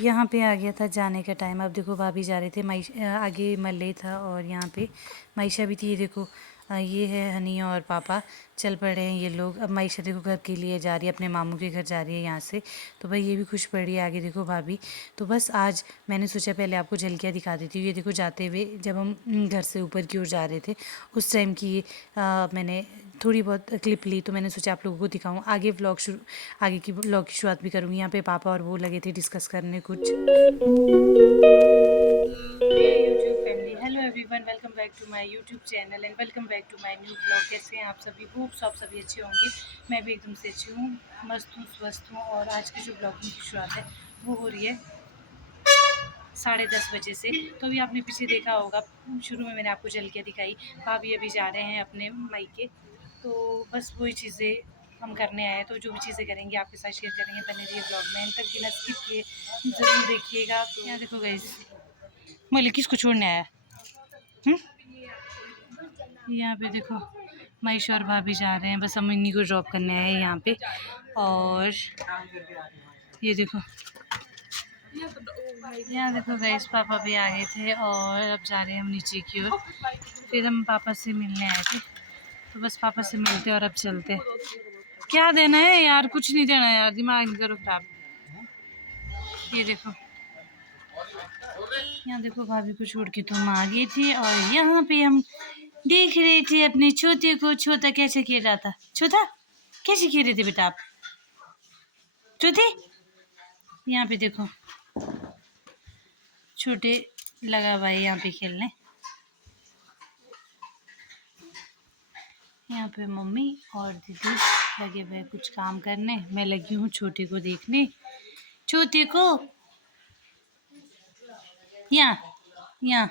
यहाँ पे आ गया था जाने का टाइम। अब देखो भाभी जा रहे थे आगे मल्ले था और यहाँ पे मायशा भी थी। ये देखो ये है हनी और पापा चल पड़े हैं ये लोग। अब मायशा देखो घर के लिए जा रही है, अपने मामू के घर जा रही है यहाँ से। तो भाई ये भी खुश पड़ रही है। आगे देखो भाभी। तो बस आज मैंने सोचा पहले आपको झलकियाँ दिखा देती हूँ। ये देखो जाते हुए जब हम घर से ऊपर की ओर जा रहे थे उस टाइम की ये मैंने थोड़ी बहुत क्लिप ली, तो मैंने सोचा आप लोगों को दिखाऊं। आगे की व्लॉग की शुरुआत भी करूँगी। यहाँ पे पापा और वो लगे थे डिस्कस करने कुछ। YouTube family, hello everyone, welcome back to my YouTube channel and welcome back to my new blog. कैसे हैं आप सभी? होप आप सभी अच्छे होंगे। मैं भी एकदम से अच्छी हूँ, मस्त हूँ, स्वस्थ हूँ। और आज की जो ब्लॉगिंग की शुरुआत है वो हो रही है 10:30 बजे से। तो अभी आपने पीछे देखा होगा, शुरू में मैंने आपको झलकियाँ दिखाई। भाभी अभी जा रहे हैं अपने मायके, तो बस वही चीज़ें हम करने आए। तो जो भी चीज़ें करेंगे आपके साथ शेयर करेंगे। बने रहिए ब्लॉग में, एंड तक बिना स्किप किए ज़रूर देखिएगा। तो यहाँ देखो गाइस, मोली किसको छोड़ने आया? यहाँ पे देखो महेश और भाभी जा रहे हैं, बस हम इन्हीं को ड्रॉप करने आए हैं यहाँ पे। और ये देखो, यहाँ देखो गाइस, पापा भी आ गए थे और अब जा रहे हैं हम नीचे की ओर। फिर हम पापा से मिलने आए थे, तो बस पापा से मिलते और अब चलते। क्या देना है यार? कुछ नहीं देना यार, दिमाग नहीं करो खराब। ये देखो, यहाँ देखो भाभी को छोड़ के तो हम आ गए थे और यहाँ पे हम देख रहे थे अपने छोटे को। छोटा कैसे खेल रहा था? छोटा कैसे खेल रहे थे बेटा आप? छोटे, यहाँ पे देखो छोटे लगा भाई यहाँ पे खेलने। यहाँ पे मम्मी और दीदी लगे हुए कुछ काम करने, मैं लगी हूँ छोटे को देखने। छोटे को यहाँ यहाँ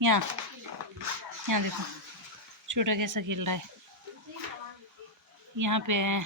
यहाँ यहाँ देखो छोटा कैसा खेल रहा है। यहाँ पे है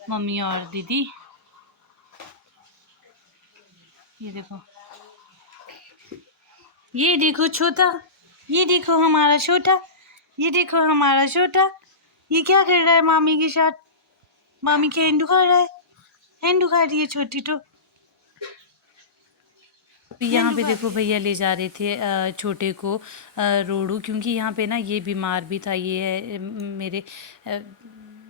मम्मी और दीदी। ये देखो, ये देखो छोटा, ये देखो हमारा छोटा, ये देखो हमारा छोटा। ये क्या कर रहा है मामी के साथ? मामी के हैंड उखाड़ रहा है, हैंड उखाड़ रही है छोटी तो। यहाँ पे देखो भैया ले जा रहे थे छोटे को रोडू, क्योंकि यहाँ पे ना ये बीमार भी था। ये है मेरे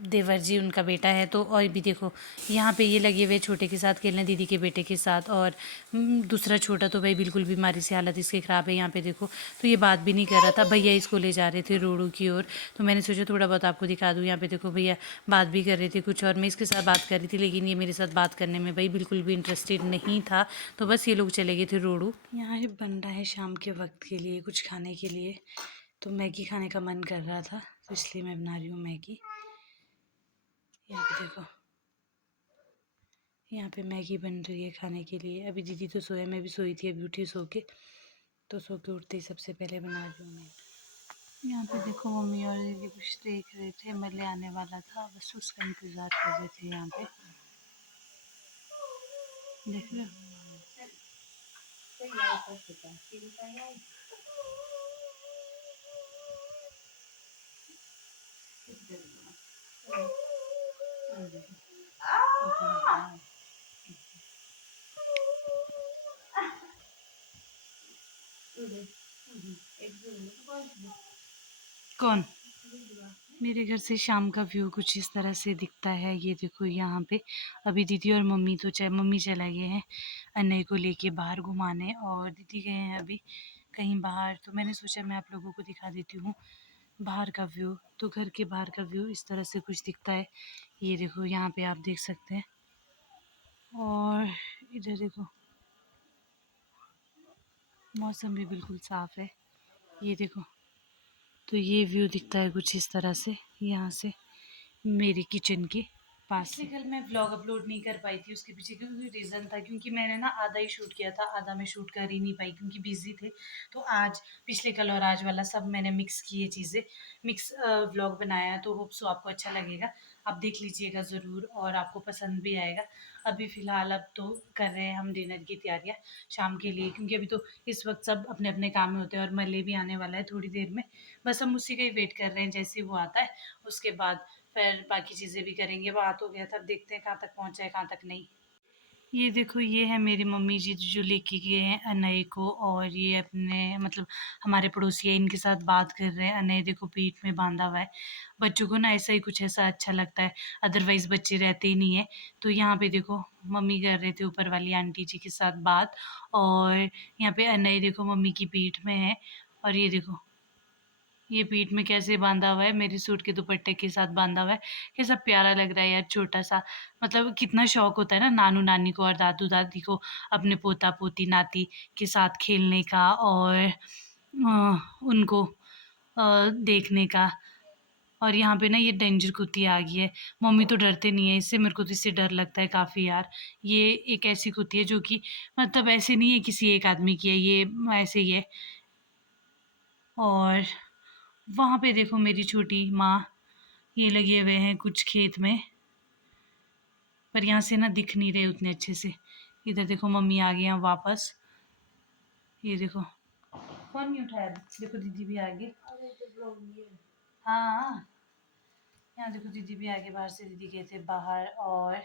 देवर जी, उनका बेटा है। तो और भी देखो यहाँ पे ये लगे हुए छोटे के साथ खेलने, दीदी के बेटे के साथ। और दूसरा छोटा तो भाई बिल्कुल बीमारी से हालत इसकी ख़राब है। यहाँ पे देखो, तो ये बात भी नहीं कर रहा था। भैया इसको ले जा रहे थे रोडू की ओर, तो मैंने सोचा थोड़ा बहुत आपको दिखा दूँ। यहाँ पे देखो भैया बात भी कर रहे थे कुछ, और मैं इसके साथ बात कर रही थी, लेकिन ये मेरे साथ बात करने में भाई बिल्कुल भी इंटरेस्टेड नहीं था। तो बस ये लोग चले गए थे रोडू। यहाँ ये बन रहा है शाम के वक्त के लिए कुछ खाने के लिए। तो मैगी खाने का मन कर रहा था, तो इसलिए मैं बना रही हूँ मैगी। यहाँ पे देखो, यहाँ पे मैगी बन रही है खाने के लिए। अभी दीदी तो सोया, मैं भी सोई थी, अभी उठी सो के। तो सो के उठते ही सबसे पहले बना रही हूँ मैगी। यहाँ पे देखो मम्मी और दीदी कुछ देख रहे थे, मले आने वाला था, बस उसका इंतज़ार कर रहे थे। यहाँ पे देख रहे हो, कौन? मेरे घर से शाम का व्यू कुछ इस तरह से दिखता है। ये देखो यहाँ पे अभी दीदी और मम्मी तो मम्मी चला गए हैं अनय को लेके बाहर घुमाने, और दीदी गए हैं अभी कहीं बाहर। तो मैंने सोचा मैं आप लोगों को दिखा देती हूँ बाहर का व्यू। तो घर के बाहर का व्यू इस तरह से कुछ दिखता है। ये देखो यहाँ पे आप देख सकते हैं, और इधर देखो मौसम भी बिल्कुल साफ़ है। ये देखो, तो ये व्यू दिखता है कुछ इस तरह से यहाँ से मेरे किचन के पास से। कल मैं व्लॉग अपलोड नहीं कर पाई थी, उसके पीछे क्योंकि रीज़न था, क्योंकि मैंने ना आधा ही शूट किया था, आधा मैं शूट कर ही नहीं पाई क्योंकि बिजी थे। तो आज पिछले कल और आज वाला सब मैंने मिक्स किए चीज़ें, मिक्स व्लॉग बनाया। तो होप सो आपको अच्छा लगेगा, आप देख लीजिएगा ज़रूर और आपको पसंद भी आएगा। अभी फ़िलहाल अब तो कर रहे हैं हम डिनर की तैयारियाँ शाम के लिए, क्योंकि अभी तो इस वक्त सब अपने अपने काम में होते हैं और मले भी आने वाला है थोड़ी देर में। बस हम उसी का ही वेट कर रहे हैं, जैसे वो आता है उसके बाद फिर बाकी चीज़ें भी करेंगे। वो आ तो गया था, अब देखते हैं कहाँ तक पहुँचा है कहाँ तक नहीं। ये देखो, ये है मेरी मम्मी जी जो लेके गए हैं अनय को, और ये अपने मतलब हमारे पड़ोसी है, इनके साथ बात कर रहे हैं। अनय देखो पीठ में बांधा हुआ है। बच्चों को ना ऐसा ही कुछ ऐसा अच्छा लगता है, अदरवाइज बच्चे रहते ही नहीं है। तो यहाँ पे देखो मम्मी कर रहे थे ऊपर वाली आंटी जी के साथ बात, और यहाँ पे अनय देखो मम्मी की पीठ में है। और ये देखो ये पीठ में कैसे बांधा हुआ है, मेरी सूट के दुपट्टे के साथ बांधा हुआ है। कैसा प्यारा लग रहा है यार, छोटा सा। मतलब कितना शौक होता है ना नानू नानी को और दादू दादी को अपने पोता पोती नाती के साथ खेलने का, और उनको देखने का। और यहाँ पे ना ये डेंजर कुत्ती आ गई है। मम्मी तो डरते नहीं है इससे, मेरे को तो इससे डर लगता है काफ़ी यार। ये एक ऐसी कुत्ती है जो कि मतलब ऐसे नहीं है किसी एक आदमी की है, ये ऐसे ही है। और वहाँ पे देखो मेरी छोटी माँ, ये लगे हुए हैं कुछ खेत में, पर यहाँ से ना दिख नहीं रहे उतने अच्छे से। इधर देखो मम्मी आ गई हैं वापस। ये देखो फोन नहीं उठाया, देखो दीदी भी आ गई। हाँ, यहाँ देखो दीदी भी आगे, बाहर से दीदी गए थे बाहर। और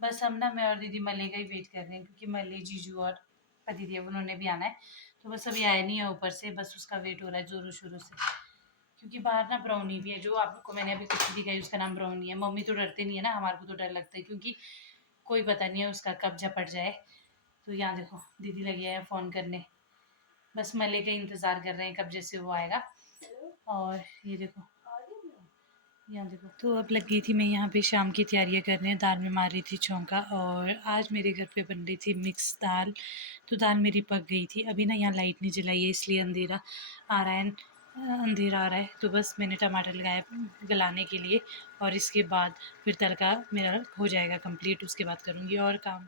बस हम ना, मैं और दीदी मले का ही वेट कर रहे हैं, क्योंकि मले जीजू और दीदी है उन्होंने भी आना है। तो बस अभी आया नहीं है ऊपर से, बस उसका वेट हो रहा है जोरों शोरों से। क्योंकि बाहर ना ब्राउनी भी है, जो आपको मैंने अभी कुछ दिखाई, उसका नाम ब्राउनी है। मम्मी तो डरते नहीं है ना, हमारे को तो डर लगता है, क्योंकि कोई पता नहीं है उसका कब झपट जाए। तो यहाँ देखो दीदी लगे हैं फ़ोन करने, बस मले का इंतज़ार कर रहे हैं कब जैसे वो आएगा। और ये देखो यहाँ देखो, तो अब लग गई थी मैं यहाँ पे शाम की तैयारियाँ करने, दाल में मार रही थी छौंका। और आज मेरे घर पे बन रही थी मिक्स दाल, तो दाल मेरी पक गई थी। अभी ना यहाँ लाइट नहीं जलाई है, इसलिए अंधेरा आ रहा है, अंधेरा आ रहा है। तो बस मैंने टमाटर लगाया गलाने के लिए, और इसके बाद फिर तड़का मेरा हो जाएगा कंप्लीट, उसके बाद करूँगी और काम।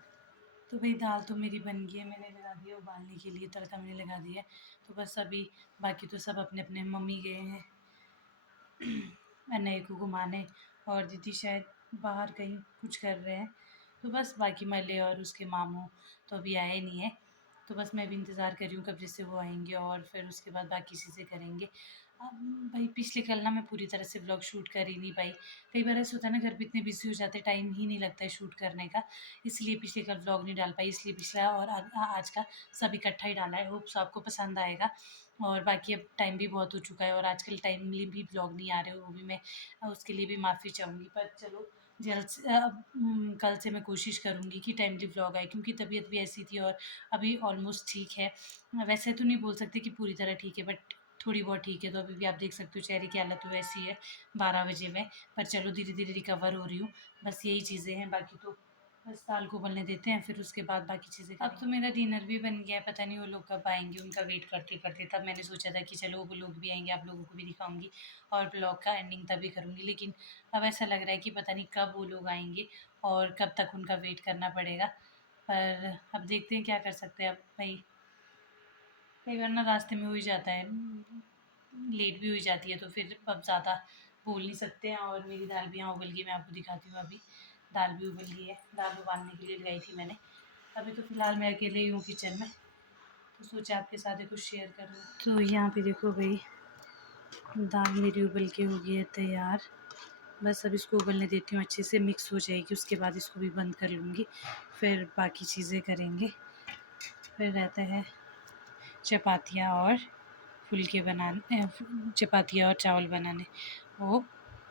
तो भाई दाल तो मेरी बन गई है, मैंने लगा दिया उबालने के लिए, तड़का मैंने लगा दिया है। तो बस अभी बाकी तो सब अपने अपने, मम्मी गए हैं अनय को घुमाने, और दीदी शायद बाहर कहीं कुछ कर रहे हैं। तो बस बाकी मले और उसके मामू तो अभी आए नहीं है। तो बस मैं भी इंतज़ार कर रही हूँ कब जैसे वो आएंगे, और फिर उसके बाद बाकी चीज़ें करेंगे। अब भाई पिछले कल ना मैं पूरी तरह से व्लॉग शूट कर ही नहीं पाई। कई बार ऐसा होता है ना, घर पे इतने बिजी हो जाते हैं, टाइम ही नहीं लगता है शूट करने का। इसलिए पिछले कल व्लॉग नहीं डाल पाई, इसलिए पिछला और आज का सब इकट्ठा ही डाला है। होप्स आपको पसंद आएगा। और बाकी अब टाइम भी बहुत हो चुका है, और आजकल टाइमली भी ब्लॉग नहीं आ रहे, वो भी मैं उसके लिए भी माफ़ी चाहूँगी। पर चलो जल्द से कल से मैं कोशिश करूँगी कि टाइमली ब्लॉग आए, क्योंकि तबीयत भी ऐसी थी, और अभी ऑलमोस्ट ठीक है। वैसे तो नहीं बोल सकते कि पूरी तरह ठीक है, बट थोड़ी बहुत ठीक है। तो अभी भी आप देख सकते हो चेहरे की हालत तो वैसी है 12 बजे में, पर चलो धीरे धीरे रिकवर हो रही हूँ। बस यही चीज़ें हैं, बाकी तो बस दाल को उबलने देते हैं, फिर उसके बाद बाकी चीज़ें। अब तो मेरा डिनर भी बन गया है, पता नहीं वो लोग कब आएंगे, उनका वेट करते करते। तब मैंने सोचा था कि चलो वो लोग भी आएंगे, आप लोगों को भी दिखाऊंगी, और ब्लॉग का एंडिंग तभी करूँगी। लेकिन अब ऐसा लग रहा है कि पता नहीं कब वो लोग आएंगे, और कब तक उनका वेट करना पड़ेगा। पर अब देखते हैं क्या कर सकते हैं। अब भाई कई बार ना रास्ते में हो ही जाता है, लेट भी हो जाती है, तो फिर अब ज़्यादा बोल नहीं सकते हैं। और मेरी दाल भी यहाँ उबल गई, मैं आपको दिखाती हूँ। अभी दाल भी उबल गई है, दाल उबालने के लिए लगाई थी मैंने। अभी तो फ़िलहाल मैं अकेले ही हूँ किचन में, तो सोचा आपके साथ ही कुछ शेयर करूँ। तो यहाँ पे देखो भाई दाल मेरी उबल के हो गई है तैयार। बस अब इसको उबलने देती हूँ, अच्छे से मिक्स हो जाएगी, उसके बाद इसको भी बंद कर लूँगी, फिर बाकी चीज़ें करेंगे। फिर रहता है चपातियाँ और फुलके बनाने, चपातियाँ और चावल बनाने, वो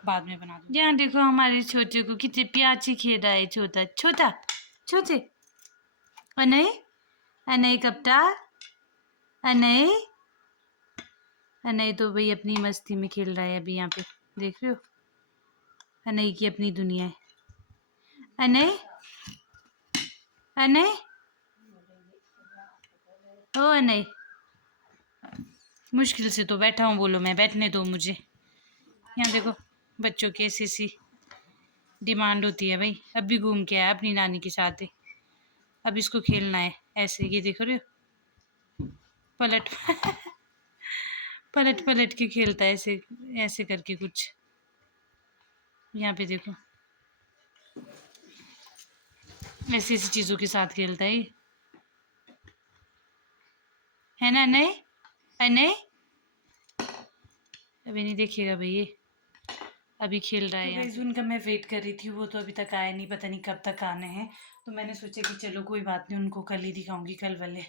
बाद में बना दूँ। यहाँ देखो हमारे छोटे को कितने प्याची खेल रहा है, छोटा छोटा छोटे। अनय अनय कप्ता, अनय अनय तो भाई अपनी मस्ती में खेल रहा है अभी। यहाँ पे देख रहे हो, अनय की अपनी दुनिया है। अनय अनय ओ अनय, मुश्किल से तो बैठा हूँ, बोलो मैं बैठने दो मुझे। यहाँ देखो बच्चों की ऐसी सी डिमांड होती है भाई। अब भी घूम के आया अपनी नानी के साथ ही, अब इसको खेलना है ऐसे। ये देखो रहे हो, पलट पलट पलट के खेलता है ऐसे ऐसे करके कुछ। यहाँ पे देखो ऐसी ऐसी चीज़ों के साथ खेलता है है ना अनय? अनय अभी नहीं देखिएगा भाई, ये अभी खेल रहा है। तो गाइस उनका मैं वेट कर रही थी, वो तो अभी तक आया नहीं, पता नहीं कब तक आने हैं। तो मैंने सोचा कि चलो कोई बात नहीं, उनको कल ही दिखाऊंगी, कल वाले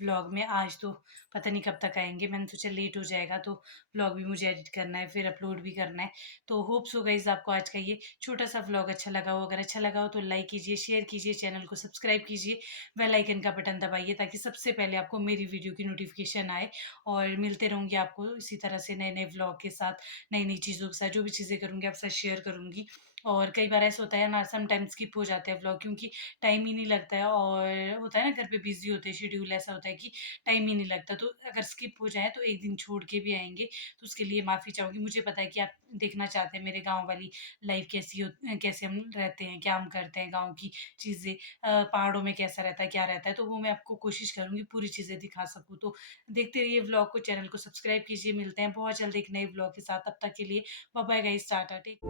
व्लॉग में। आज तो पता नहीं कब तक आएंगे, मैंने सोचा लेट हो जाएगा तो व्लॉग भी मुझे एडिट करना है, फिर अपलोड भी करना है। तो होप सो गाइस आपको आज का ये छोटा सा व्लॉग अच्छा लगा हो। अगर अच्छा लगा हो तो लाइक कीजिए, शेयर कीजिए, चैनल को सब्सक्राइब कीजिए, बेल आइकन का बटन दबाइए ताकि सबसे पहले आपको मेरी वीडियो की नोटिफिकेशन आए। और मिलते रहूँगी आपको इसी तरह से नए नए व्लॉग के साथ, नई नई चीज़ों के साथ। जो भी चीज़ें करूँगी आपके साथ शेयर करूँगी। और कई बार ऐसा होता है ना, समटाइम स्किप हो जाते हैं व्लॉग, क्योंकि टाइम ही नहीं लगता है। और होता है ना, घर पे बिजी होते हैं, शेड्यूल ऐसा होता है कि टाइम ही नहीं लगता। तो अगर स्किप हो जाए तो एक दिन छोड़ के भी आएंगे, तो उसके लिए माफ़ी चाहूँगी। मुझे पता है कि आप देखना चाहते हैं मेरे गाँव वाली लाइफ कैसी हो, कैसे हम रहते हैं, क्या हम करते हैं, गाँव की चीज़ें, पहाड़ों में कैसा रहता है, क्या रहता है। तो वो मैं आपको कोशिश करूँगी पूरी चीज़ें दिखा सकूँ। तो देखते रहिए व्लॉग को, चैनल को सब्सक्राइब कीजिए। मिलते हैं बहुत जल्द एक नए व्लॉग के साथ। तब तक के लिए bye bye guys, tata, take